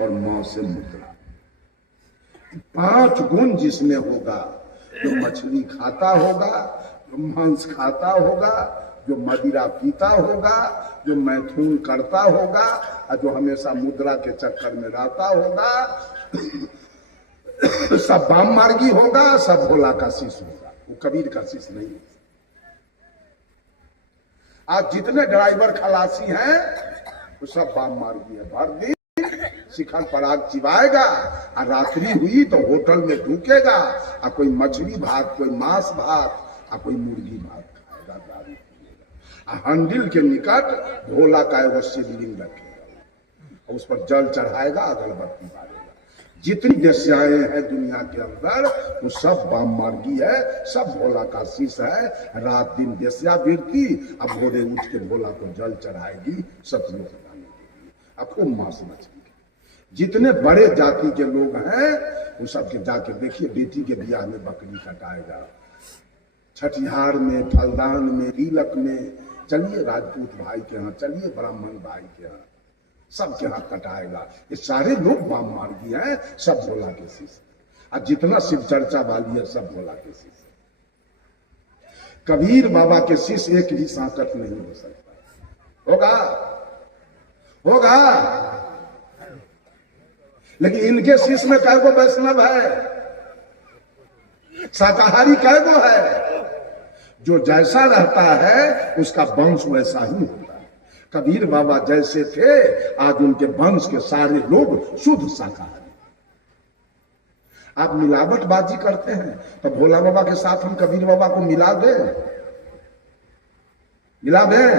और मां से मुद्रा। 5 गुण जिसमें होगा, जो मछली खाता होगा, जो मांस खाता होगा, जो मदिरा पीता होगा, जो मैथुन करता होगा और जो हमेशा मुद्रा के चक्कर में रहता होगा, सब वाम मार्गी होगा, सब भोला का शिष्य होगा, वो कबीर का शिष्य नहीं है। आज जितने ड्राइवर खलासी हैं वो सब वाम मार्गी है। भर दिन शिखर पराग चिबाएगा और रात्रि हुई तो होटल में ढूकेगा और कोई मछली भात, कोई मांस भात और कोई मुर्गी भात खाएगा, दारू पिएगा। हंडिल के निकट भोला का एगो शिवलिंग रखेगा, उस पर जल चढ़ाएगा, अगरबत्ती बारेगा। जितनी दस्याएं हैं दुनिया के अंदर वो सब वाम मार्गी है, सब भोला का शिष्य है। रात दिन दस्या वीरती, अब भोरे उठ के भोला को जल चढ़ाएगी सतलोक जाने के लिए, अब खूब मांस मछली। जितने बड़े जाति के लोग हैं वो सबके जाके देखिए, बेटी के ब्याह में बकरी कटाएगा, छठिहार में, फलदान में, तिलक में, चलिए राजपूत भाई के यहाँ, चलिए ब्राह्मण भाई के यहाँ, सबके यहाँ कटाएगा। ये सारे लोग वाम मार्गी हैं, सब भोला के शिष्य। और जितना शिव चर्चा वाली है सब भोला के शिष्य। कबीर बाबा के शिष्य एक भी सांकट नहीं हो सकता। होगा होगा, लेकिन इनके शिष्य में कैगो वैष्णव है, शाकाहारी कैगो है। जो जैसा रहता है उसका वंश वैसा ही होता है। कबीर बाबा जैसे थे, आज उनके वंश के सारे लोग शुद्ध शाकाहारी। आप मिलावटबाजी करते हैं तो भोला बाबा के साथ हम कबीर बाबा को मिला दें? मिला दें?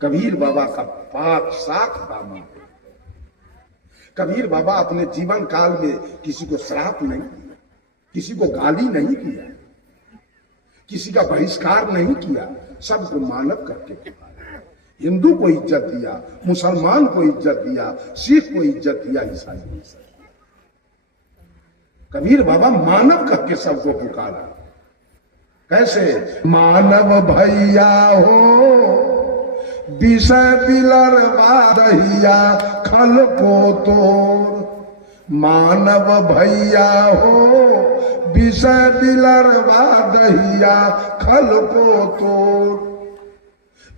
कबीर बाबा का पाक साख दामन। कबीर बाबा अपने जीवन काल में किसी को श्राप नहीं दिया, किसी को गाली नहीं किया, किसी का बहिष्कार नहीं किया, सबको मानव करके पुकारा। हिंदू को इज्जत दिया, मुसलमान को इज्जत दिया, सिख को इज्जत दिया, ईसाई को इज्जत दिया। कबीर बाबा मानव करके सबको पुकारा। कैसे? मानव भैया हो विषय बिलर बादहिया खल को तोर। मानव भैया हो विषय बिलर बादहिया खल को तोर।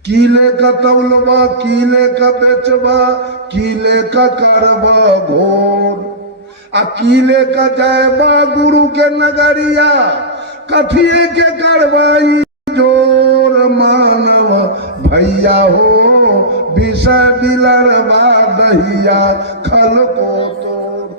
कीले का तौलबा, कीले का बेचबा, कीले का करबा घोर। अकीले का जयबा गुरु के नगरिया, कठिए के करवाई जोर। मानव भैया हो विषय बिलर बादहिया खल को तोड़।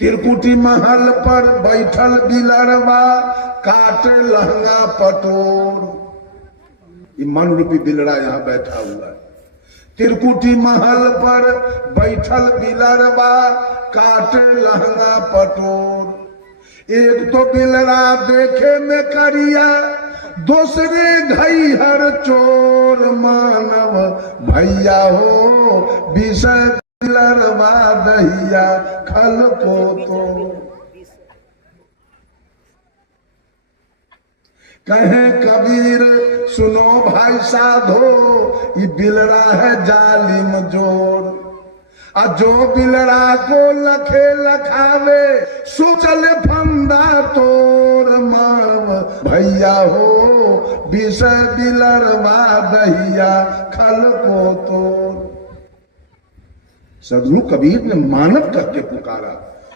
त्रिकुटी महल पर बैठल बिलरवा, काटे लहंगा पटोर। ये मन रूपी बिलड़ा यहाँ बैठा हुआ है। त्रिकुटी महल पर बैठल बिलरवा, काटे लहंगा पटोर। एक तो बिलड़ा देखे में करिया, दूसरे घई हर चोर। मानव भैया हो विषय बिलरवा दहिया खल को तोड़। कहे कबीर सुनो भाई साधो, ये बिलड़ा है जालिम जोर। और जो बिलड़ा को लखे लखावे, सो चले फंदा तोर। मानव भैया हो विषय बिलरवा दहिया खल को तोड़। सदगुरु कबीर ने मानव करके पुकारा।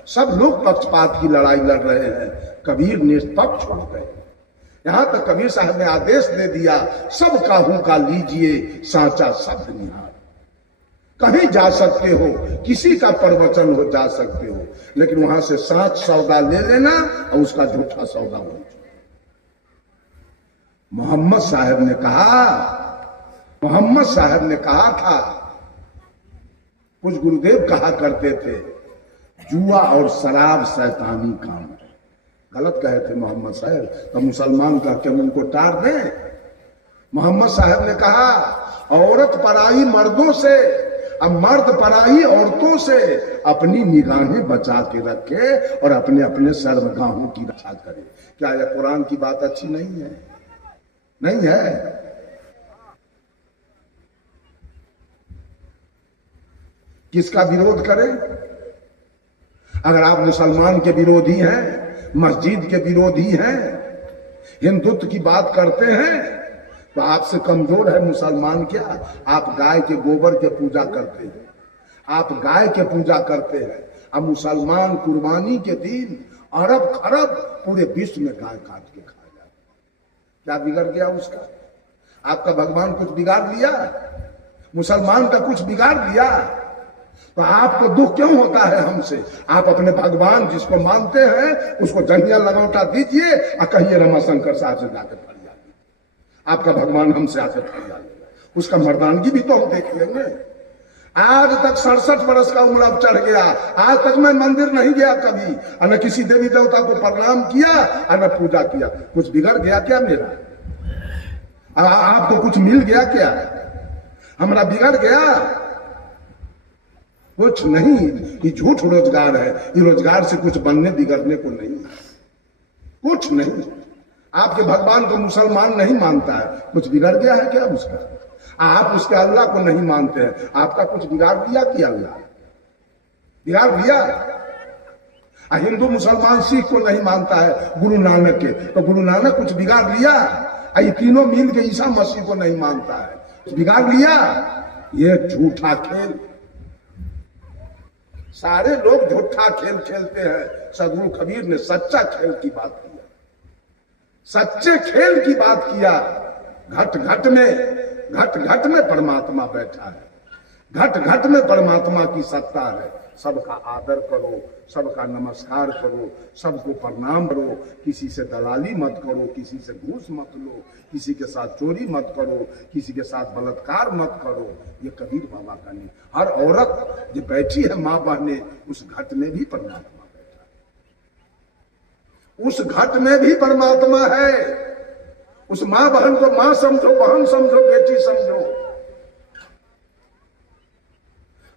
सब लोग पक्षपात की लड़ाई लड़ रहे हैं, कबीर निष्पक्ष हो गए। यहां तक कबीर साहब ने आदेश दे दिया, सब काहू का लीजिए सांचा शब्द निहार। कहीं जा सकते हो, किसी का प्रवचन हो जा सकते हो, लेकिन वहां से साच सौदा ले लेना और उसका झूठा सौदा हो। मोहम्मद साहब ने कहा था, कुछ गुरुदेव कहा करते थे, जुआ और शराब शैतानी काम है। गलत कहे थे मोहम्मद साहब, तो मुसलमान कह के उनको टार दें। मोहम्मद साहब ने कहा, औरत पराई मर्दों से, अब मर्द पराई औरतों से अपनी निगाहें बचा के रखे और अपने अपने सर्वगाहों की रक्षा करे। क्या यह कुरान की बात अच्छी नहीं है? नहीं है? किसका विरोध करें? अगर आप मुसलमान के विरोधी हैं, मस्जिद के विरोधी हैं, हिंदुत्व की बात करते हैं, तो आपसे कमजोर है मुसलमान क्या? आप गाय के गोबर के पूजा करते हैं, आप गाय के पूजा करते हैं। अब मुसलमान कुर्बानी के दिन अरब खरब पूरे विश्व में गाय काट के खा जाते। क्या बिगड़ गया उसका? आपका भगवान कुछ बिगाड़ लिया? मुसलमान का कुछ बिगाड़ लिया? तो आपको दुख क्यों होता है हमसे? आप अपने भगवान जिसको मानते हैं उसको जंगिया लगौटा दीजिए और कहिए रमाशंकर साहब से जाकर फरियाद। आपका भगवान हमसे आकर फरियाद, उसका मर्दानगी भी तो हम देख लेंगे। आज तक 67 वर्ष का उम्र अब चढ़ गया, आज तक मैं मंदिर नहीं गया कभी, और न किसी देवी देवता को प्रणाम किया और न पूजा किया। कुछ बिगड़ गया क्या मेरा? आपको कुछ मिल गया क्या? हमारा बिगड़ गया? कुछ नहीं। ये झूठ रोजगार है, ये रोजगार से कुछ बनने बिगड़ने को नहीं, कुछ नहीं। आपके भगवान को मुसलमान नहीं मानता है, कुछ बिगड़ गया है क्या उसका? आप उसके अल्लाह को नहीं मानते हैं, आपका कुछ बिगाड़ दिया क्या? अल्लाह बिगाड़ दिया? हिंदू मुसलमान सिख को नहीं मानता है, गुरु नानक के, तो गुरु नानक कुछ बिगाड़ लिया? ये तीनों मिल के ईसा मसीह को नहीं मानता है, बिगाड़ लिया? ये झूठा खेल, सारे लोग झूठा खेल खेलते हैं। सदगुरु कबीर ने सच्चा खेल की बात किया, सच्चे खेल की बात किया। घट घट में परमात्मा बैठा है, घट घट में परमात्मा की सत्ता है। सबका आदर करो, सबका नमस्कार करो, सबको प्रणाम करो, किसी से दलाली मत करो, किसी से घूस मत लो, किसी के साथ चोरी मत करो, किसी के साथ बलात्कार मत करो। ये कबीर बाबा का नहीं। हर औरत जो बैठी है माँ बहने, उस घट में भी परमात्मा बैठा है, उस घट में भी परमात्मा है। उस माँ बहन को माँ समझो, बहन समझो, बेटी समझो।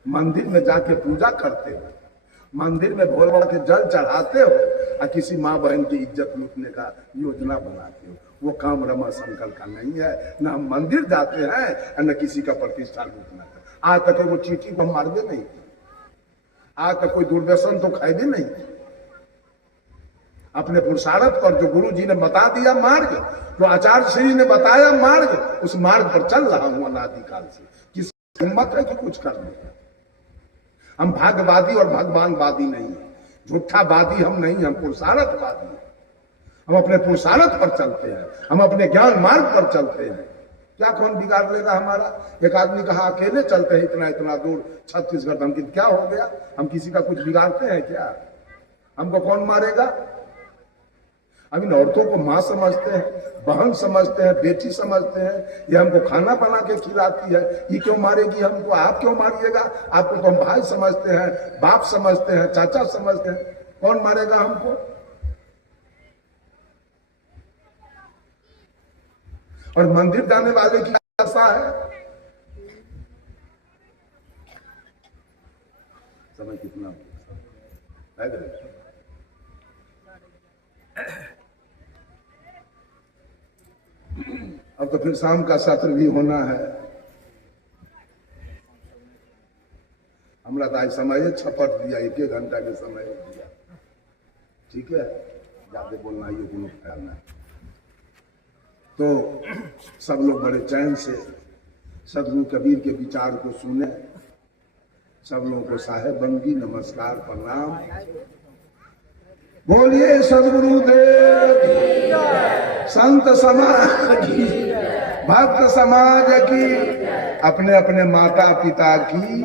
मंदिर में जाके पूजा करते हो, मंदिर में भोले बाबा के जल चढ़ाते हो, और किसी माँ बहन की इज्जत लूटने का योजना बनाते हो। वो काम रमाशंकर का नहीं है। न हम मंदिर जाते हैं और न किसी का प्रतिष्ठा लूटना है। आज तक वो चीटी को मारते नहीं, आज तक कोई दुर्व्यसन तो खाए भी नहीं। अपने पुरुषार्थ पर जो गुरु जी ने बता दिया मार्ग, जो आचार्य श्री ने बताया मार्ग, उस मार्ग पर चल रहा हूं अनादिकाल से। किसी हिम्मत है कि कुछ करने का? हम भाग्यवादी और भगवानवादी नहीं है, झूठावादी हम नहीं, हम पुरुषार्थवादी हैं। हम अपने पुरुषार्थ पर चलते हैं, हम अपने ज्ञान मार्ग पर चलते हैं। क्या कौन बिगाड़ लेगा हमारा? एक आदमी कहा अकेले चलते हैं इतना इतना दूर छत्तीसगढ़, हम क्या हो गया? हम किसी का कुछ बिगाड़ते हैं क्या? हमको कौन मारेगा? अब इन औरतों को माँ समझते हैं, बहन समझते हैं, बेटी समझते हैं। ये हमको खाना बना के खिलाती है, ये क्यों मारेगी हमको? आप क्यों मारिएगा? आपको तो हम भाई समझते हैं, बाप समझते हैं, चाचा समझते हैं, कौन मारेगा हमको? और मंदिर जाने वाले की आशा है। समय कितना है? अब तो फिर शाम का सत्र भी होना है। हमरा तो समय छपट दिया, 1 घंटा के समय दिया। ठीक है, ज्यादा बोलना ये कोनो ख्याल नहीं। तो सब लोग बड़े चैन से सदगुरु कबीर के विचार को सुने। सब लोगों को साहेब बंदी नमस्कार प्रणाम। बोलिए सदगुरुदेव की, संत समाज की, भक्त समाज की, अपने अपने माता पिता की